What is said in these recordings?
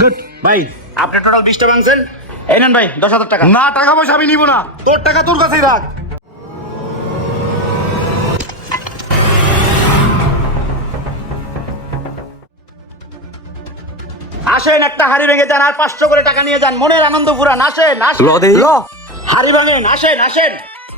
Good ভাই, আপনি total 20টা ভাঙছেন। এই নেন ভাই 10,000 টাকা। না, টাকা পয়সা আমি নিব না, তোর টাকা তোর কাছেই রাখ। আসেন একটা হাড়ি ভেঙে যান আর 500 করে টাকা নিয়ে যান, মনের আনন্দ পুরান। আসেন আসেন, হাড়ি ভাঙেন, আসেন আসেন।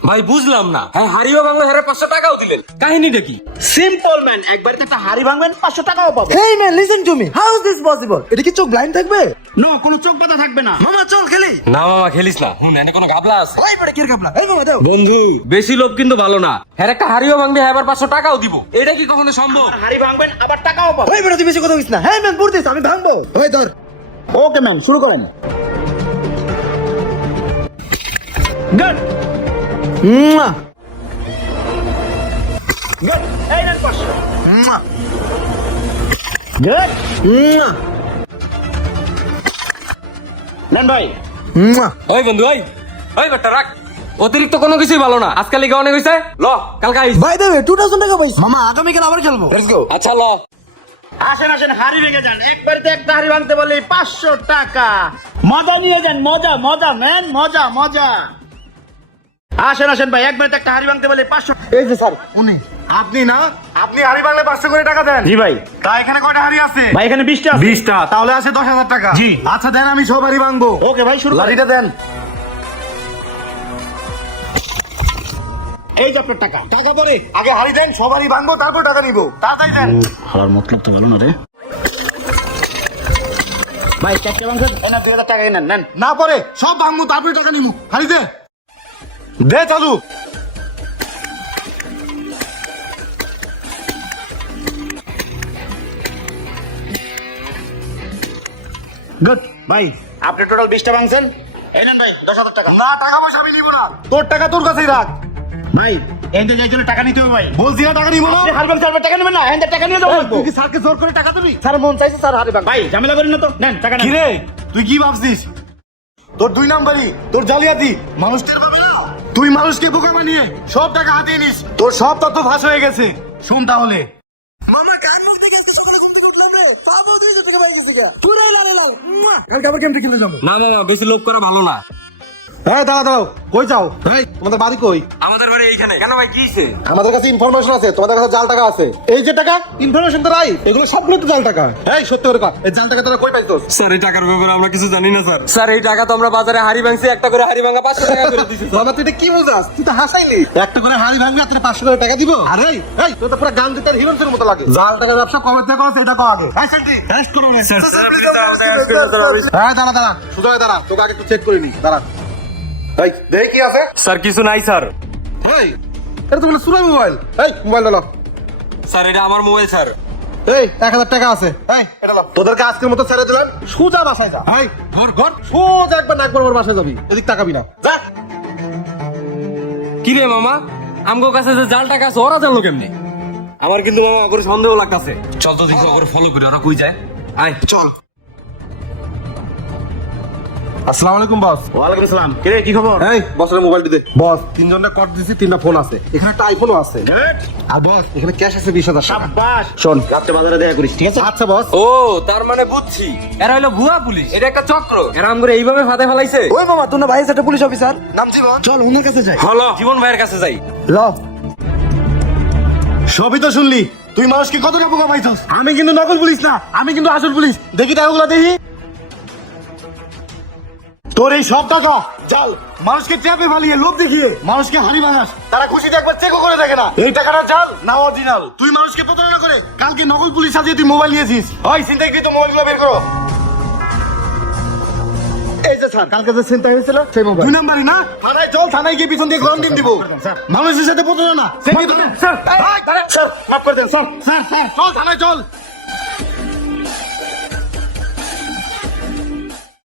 ভাই বুঝলাম না, হ্যাঁ হারিও বাংলা হারে 500 টাকাও দিলেন, কাহিনীটা কি? সিম্পল ম্যান, একবারে একটা হাড়ি ভাঙবেন 500 টাকাও পাবেন। Hey man, listen to me. How is this possible? এটা কি চোখ ব্লাইন্ড থাকবে? নো, কোনো চোখ বাঁধা থাকবে না। মামা চল খেলি। না মামা খেলিস না, হুন এনে কোনো গাবলা আছে? ওই বড় কির কাপলা। এই মামা দাও। বন্ধু বেশি লোভ কিন্তু ভালো না, হ্যাঁ একটা হারিও ভাঙবে হ্যাঁ আবার 500 টাকাও দিব, এটা কি কখনো সম্ভব? হাড়ি ভাঙবেন আবার টাকাও পাবেন। ওই বড় তুই বেশি কথা বলিস না। Hey man, পড়তিস আমি ভাঙবো। ওই ধর। ওকে ম্যান, শুরু করেন। গুড মুয়া। গুড, এই নেন 500। গুড, মুয়া। নেন ভাই। মুয়া। ওই বন্ধু ওই বেটা রাখ, অতিরিক্ত কোনো কিছুই ভালো না, আজকাল লিগা অনেক হইছে, ল কালকে আইস। By the way, 2000 টাকা পাইছি। মামা আগামী কাল আবার খেলবো। Let's go. আচ্ছা ল। আসেন আসেন, হাড়ি ভেঙে যান। একবারে একটা হাড়ি ভাঙতে বললে 500 টাকা। মজা নিয়ে যান, মজা মজা ম্যান, মজা মজা। আসেন আসেন ভাই, একবারে একটা হাড়ি ভাঙতে বললে 500। এই যে স্যার উনি। আপনি না, আপনি হাড়ি ভাঙলে 500 করে টাকা দেন। জি ভাই। তা এখানে কয়টা হাড়ি আছে? ভাই এখানে 20টা আছে। 20টা, তাহলে আছে 10,000 টাকা। জি। আচ্ছা দেন, আমি সব হাড়ি ভাঙবো। ওকে ভাই, শুরু করেন। লাঠিটা দেন। এই যে আপনার টাকা। টাকা পরে আগে হাড়ি দেন, সব হাড়ি ভাঙবো, তারপর টাকা নিবো। তাড়াতাড়ি দেন। হালার মতলব তো ভালো না রে ভাই। 4টা ভাঙছেন, এনা 2000 টাকা নেন নেন। না পরে সব ভাঙবো, তারপরে টাকা নিবো। হাড়ি দে, দে চালু। গুড ভাই, আপনি টোটাল 20টা ভাঙছেন। এই নেন ভাই 10,000 টাকা। না, টাকা পয়সা আমি নিবো না, তোর টাকা তোর কাছেই রাখ। ভাই এনতে যাই চলে টাকা নিতে হবে ভাই। বলছি না টাকা নিবো না। আপনি হাড়ি ভাঙতে টাকা নেবেন না, এনতে টাকা নিয়ে যাবো। তুই কি স্যারকে জোর করে টাকা দিবি? স্যার মন চাইছে স্যার হাড়ি ভাঙ। ভাই ঝামেলা করেন না তো, নেন টাকা নেন। কি রে, তুই কি ভাবছিস? তোর 2 নাম্বারই, তোর জালিয়াতি মানুষ টের পাবে না। তুই মানুষকে বোকা বানিয়ে সব টাকা হাতিয়ে নিস, তোর সব তথ্য ফাঁস হয়ে গেছে। শোন তাহলে, মামা গান বলতে গেছে সকালে ঘুম থেকে উঠলাম রে। পাবো 200 টাকা পাই গেছি গা। পুরো লাল লাল। মুয়া। কালকে আবার কেমনে খেলতে যাবো? না মামা বেশি লোভ করা ভালো না। হ্যাঁ দাঁড়াও দাঁড়াও, কই যাও? ভাই তোমাদের বাড়ি কই? আমাদের বাড়ি এইখানে। কেন ভাই কি হইছে? আমাদের কাছে ইনফরমেশন আছে তোমাদের কাছে জাল টাকা আছে। এই যে টাকা, ইনফরমেশন তো রাই, এগুলো সবগুলো তো জাল টাকা। এই সত্যি করে কর, এই জাল টাকা তোরা কই পাইছস? স্যার এই টাকার ব্যাপারে আমরা কিছু জানি না স্যার। স্যার এই টাকা তো আমরা বাজারে হাড়ি ভাঙছি, একটা করে হাড়ি ভাঙা 500 টাকা করে দিছি। মামা তুই এটা কি বুঝাস? তুই তো হাসাইলি। একটা করে হাড়ি ভাঙবি আর তোর 500 করে টাকা দিব। আরে এই তুই তো পুরো গান দিতে হিরোইনের মতো লাগে। জাল টাকা ব্যবসা কবে থেকে করছ এটা কও আগে। এই সেন্টি টেস্ট করো রে। হ্যাঁ দাঁড়া দাঁড়া, সোজা হয়ে দাঁড়া, তোকে আগে একটু চেক করে নি। দাঁড়া। এই দেখ কি আছে? স্যার কিছু নাই স্যার। এই এটা তো বলে সুরা মোবাইল। এই মোবাইল নাও। স্যার এটা আমার মোবাইল স্যার। এই 1000 টাকা আছে। এই এটা নাও। তোদেরকে আজকের মতো ছেড়ে দিলাম, সোজা বাসায় যা। এই ঘর ঘর সোজা একবার নাক বরাবর বাসায় যাবি, এদিক তাকাবি না। যা। কি রে মামা, আমগো কাছে যে জাল টাকা আছে ওরা জানলো কেমনে? আমার কিন্তু মামা ওর সন্দেহ লাগতাছে। চল তো দেখি ওর ফলো করি, ওরা কই যায়। আয় চল। আসসালামু আলাইকুম বস। ওয়ালাইকুম আসসালাম। কি রে, কি খবর? এই বসের মোবাইলটি দে। বস 3 জনের কট দিছি, 3টা ফোন আছে, এখানে একটা আইফোনও আছে। আর বস এখানে ক্যাশ আছে 20,000 টাকা। শাবাশ। শোন, রাতে বাজারে দেখা করিস, ঠিক আছে? আচ্ছা বস। ও তার মানে বুঝছি, এরা হলো ভুয়া পুলিশ, এটা একটা চক্র, এরা আমগরে এইভাবে ফাঁদে ফেলাইছে। ওই মামা তোর না ভাই আছে একটা পুলিশ অফিসার নাম জীবন। চল ওনার কাছে যাই। হলো জীবন ভাইয়ের কাছে যাই। ল। সবই তো শুনলি, তুই মানুষকে কতটা বোকা পাইছস। আমি কিন্তু নকল পুলিশ না, আমি কিন্তু আসল পুলিশ। দেখি টাকাগুলো দেখি। তোর এই সব টাকা জাল, মানুষকে ট্র্যাপে ফালিয়ে লোভ দেখিয়ে মানুষকে হানি ভাঙাস, তারা খুশিতে একবার চেকও করে দেখে না এই টাকাটা জাল না অরিজিনাল। তুই মানুষকে প্রতারণা করে কালকে নকল পুলিশ সাজিয়ে তুই মোবাইল নিয়েছিস। ওই ছিনতাইকৃত মোবাইলগুলো বের করো। এই যে স্যার, কালকে যে ছিনতাই হয়েছিল সেই মোবাইল 2 নাম্বারই না। থানায় চল, থানায় গিয়ে পিছন দিয়ে গ্রাউন্ড টিম দিব। মানুষের সাথে প্রতারণা। স্যার মাফ করে দেন স্যার। স্যার চল থানায় চল।